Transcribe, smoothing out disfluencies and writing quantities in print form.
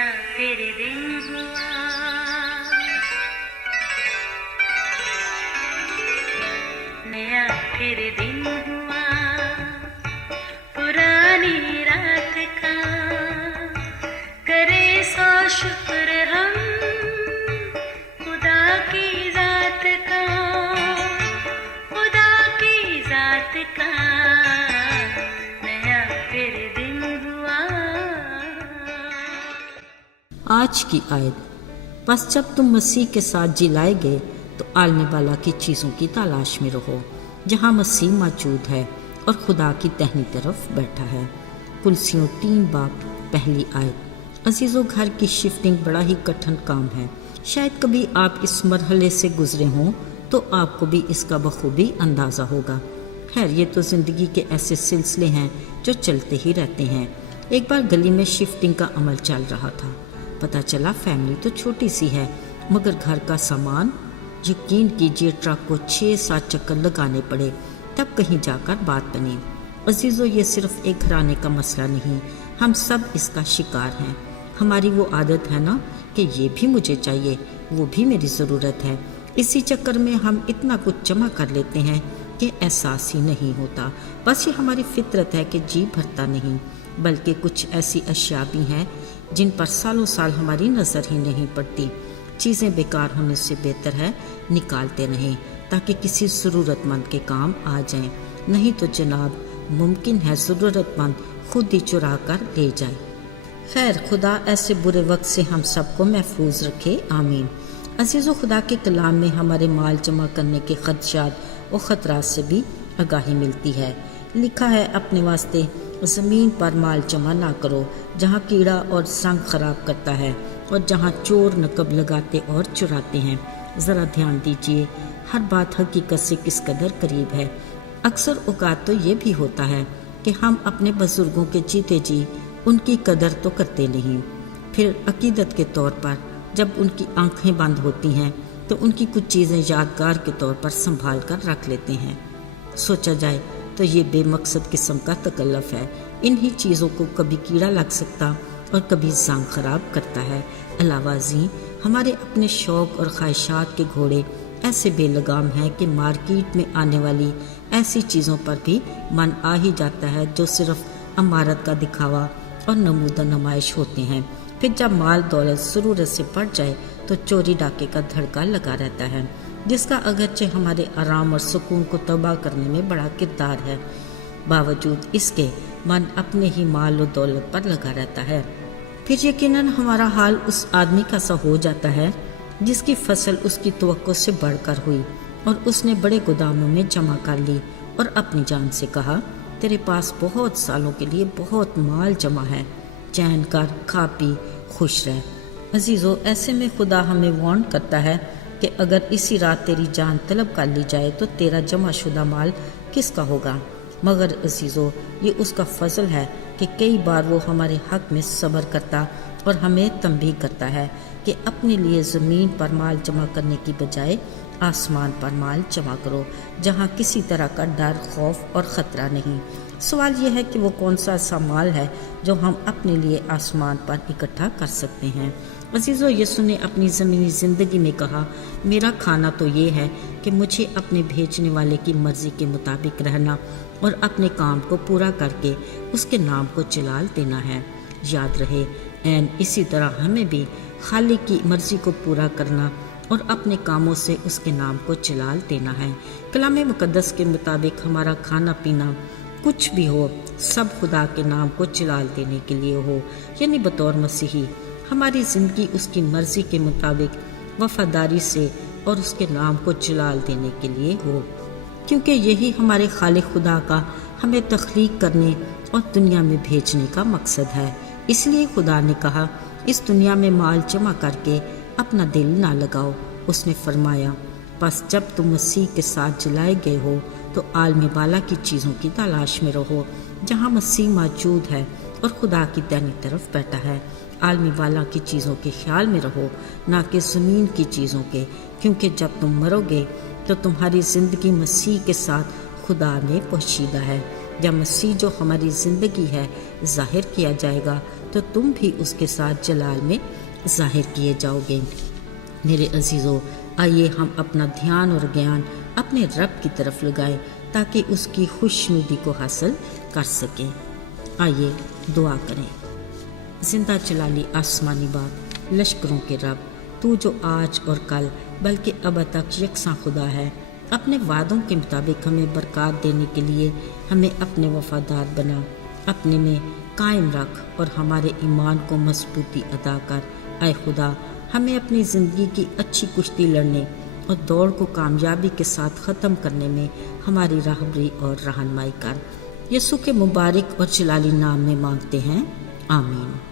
नया फिर दिन हुआ, नया फिर दिन हुआ, पुरानी रात का करे सो शुक्र हम खुदा की जात का, खुदा की जात का नया फिर दिन हुआ। आज की आयत, बस जब तुम मसीह के साथ जिलाए गए तो आलने वाला की चीज़ों की तलाश में रहो जहाँ मसीह मौजूद है और खुदा की दाहिनी तरफ बैठा है। कुलसियों 3 बाब पहली आयत। अजीज़ों, घर की शिफ्टिंग बड़ा ही कठिन काम है। शायद कभी आप इस मरहले से गुजरे हों तो आपको भी इसका बखूबी अंदाज़ा होगा। खैर, ये तो ज़िंदगी के ऐसे सिलसिले हैं जो चलते ही रहते हैं। एक बार गली में शिफ्टिंग का अमल चल रहा था। पता चला फैमिली तो छोटी सी है, मगर घर का सामान, यकीन कीजिए ट्रक को 6-7 चक्कर लगाने पड़े, तब कहीं जाकर बात बनी। अजीज़ों, ये सिर्फ एक घराने का मसला नहीं, हम सब इसका शिकार हैं। हमारी वो आदत है ना कि ये भी मुझे चाहिए, वो भी मेरी ज़रूरत है। इसी चक्कर में हम इतना कुछ जमा कर लेते हैं कि एहसास ही नहीं होता। बस ये हमारी फितरत है कि जी भरता नहीं, बल्कि कुछ ऐसी अशिया भी हैं जिन पर सालों साल हमारी नज़र ही नहीं पड़ती। चीज़ें बेकार होने से बेहतर है निकालते रहें ताकि किसी ज़रूरतमंद के काम आ जाएं। नहीं तो जनाब, मुमकिन है ज़रूरतमंद खुद ही चुरा कर ले जाए। खैर, खुदा ऐसे बुरे वक्त से हम सबको महफूज रखे, आमीन। अजीज़ों, खुदा के कलाम में हमारे माल जमा करने के खदशात और ख़तरात से भी आगाही मिलती है। लिखा है, अपने वास्ते ज़मीन पर माल जमा ना करो जहाँ कीड़ा और संग खराब करता है और जहाँ चोर नकब लगाते और चुराते हैं। ज़रा ध्यान दीजिए, हर बात हकीकत से किस कदर करीब है। अक्सर औकात तो ये भी होता है कि हम अपने बुज़ुर्गों के जीते जी उनकी कदर तो करते नहीं, फिर अकीदत के तौर पर जब उनकी आंखें बंद होती हैं तो उनकी कुछ चीज़ें यादगार के तौर पर संभाल कर रख लेते हैं। सोचा जाए तो ये बेमकसद किस्म का तकल्लुफ़ है। इन्हीं चीज़ों को कभी कीड़ा लग सकता और कभी जान खराब करता है। अलावा जी, हमारे अपने शौक़ और ख्वाहिशात के घोड़े ऐसे बेलगाम हैं कि मार्केट में आने वाली ऐसी चीज़ों पर भी मन आ ही जाता है जो सिर्फ अमारत का दिखावा और नमूदा नुमाइश होते हैं। फिर जब माल दौलत ज़रूरत से पड़ जाए तो चोरी डाके का धड़का लगा रहता है, जिसका अगरचे हमारे आराम और सुकून को तबाह करने में बड़ा किरदार है। बावजूद इसके मन अपने ही माल और दौलत पर लगा रहता है। फिर यकीनन हमारा हाल उस आदमी का सा हो जाता है जिसकी फसल उसकी तवक्को से बढ़कर हुई और उसने बड़े गोदामों में जमा कर ली और अपनी जान से कहा, तेरे पास बहुत सालों के लिए बहुत माल जमा है, चैन कर, खा पी, खुश रह। अजीज़ों, ऐसे में खुदा हमें वार्न करता है कि अगर इसी रात तेरी जान तलब कर ली जाए तो तेरा जमा शुदा माल किसका होगा। मगर अजीज़ों, ये उसका फजल है कि कई बार वो हमारे हक में सब्र करता और हमें तंबीह करता है कि अपने लिए ज़मीन पर माल जमा करने की बजाय आसमान पर माल जमा करो, जहाँ किसी तरह का डर, खौफ और ख़तरा नहीं। सवाल यह है कि वो कौन सा ऐसा माल है जो हम अपने लिए आसमान पर इकट्ठा कर सकते हैं। अजीज़ों, यीशु ने अपनी ज़मीनी ज़िंदगी में कहा, मेरा खाना तो ये है कि मुझे अपने भेजने वाले की मर्ज़ी के मुताबिक रहना और अपने काम को पूरा करके उसके नाम को जलाल देना है। याद रहे, एन इसी तरह हमें भी खालिक की मर्ज़ी को पूरा करना और अपने कामों से उसके नाम को जलाल देना है। कलाम मुक़द्दस के मुताबिक हमारा खाना पीना कुछ भी हो, सब खुदा के नाम को जलाल देने के लिए हो, यानी बतौर मसीही हमारी ज़िंदगी उसकी मर्ज़ी के मुताबिक वफ़ादारी से और उसके नाम को जलाल देने के लिए हो, क्योंकि यही हमारे खालिक खुदा का हमें तख्लीक करने और दुनिया में भेजने का मकसद है। इसलिए खुदा ने कहा, इस दुनिया में माल जमा करके अपना दिल ना लगाओ। उसने फरमाया, बस जब तुम मसीह के साथ जलाए गए हो तो आलम बाला की चीज़ों की तलाश में रहो जहाँ मसीह मौजूद है और खुदा की दाहिनी तरफ बैठा है। आलम बाला की चीज़ों के ख्याल में रहो, ना कि ज़मीन की चीज़ों के, क्योंकि जब तुम मरोगे तो तुम्हारी ज़िंदगी मसीह के साथ खुदा में पोशीदा है। जब मसीह जो हमारी ज़िंदगी है ज़ाहिर किया जाएगा تو تم بھی اس کے ساتھ جلال میں ظاہر کیے جاؤ گے۔ میرے عزیزو، آئیے ہم اپنا دھیان اور گیان اپنے رب کی طرف لگائیں تاکہ اس کی خوشنودی کو حاصل کر سکیں۔ آئیے دعا کریں۔ زندہ جلالی آسمانی باپ، لشکروں کے رب، تو جو آج اور کل بلکہ اب تک یکساں خدا ہے، اپنے وعدوں کے مطابق ہمیں برکات دینے کے لیے ہمیں اپنے وفادار بنا، اپنے میں قائم رکھ اور ہمارے ایمان کو مضبوطی عطا کر۔ اے خدا، ہمیں اپنی زندگی کی اچھی کشتی لڑنے اور دوڑ کو کامیابی کے ساتھ ختم کرنے میں ہماری راہبری اور رہنمائی کر۔ یسوع کے مبارک اور جلالی نام میں مانگتے ہیں، آمین۔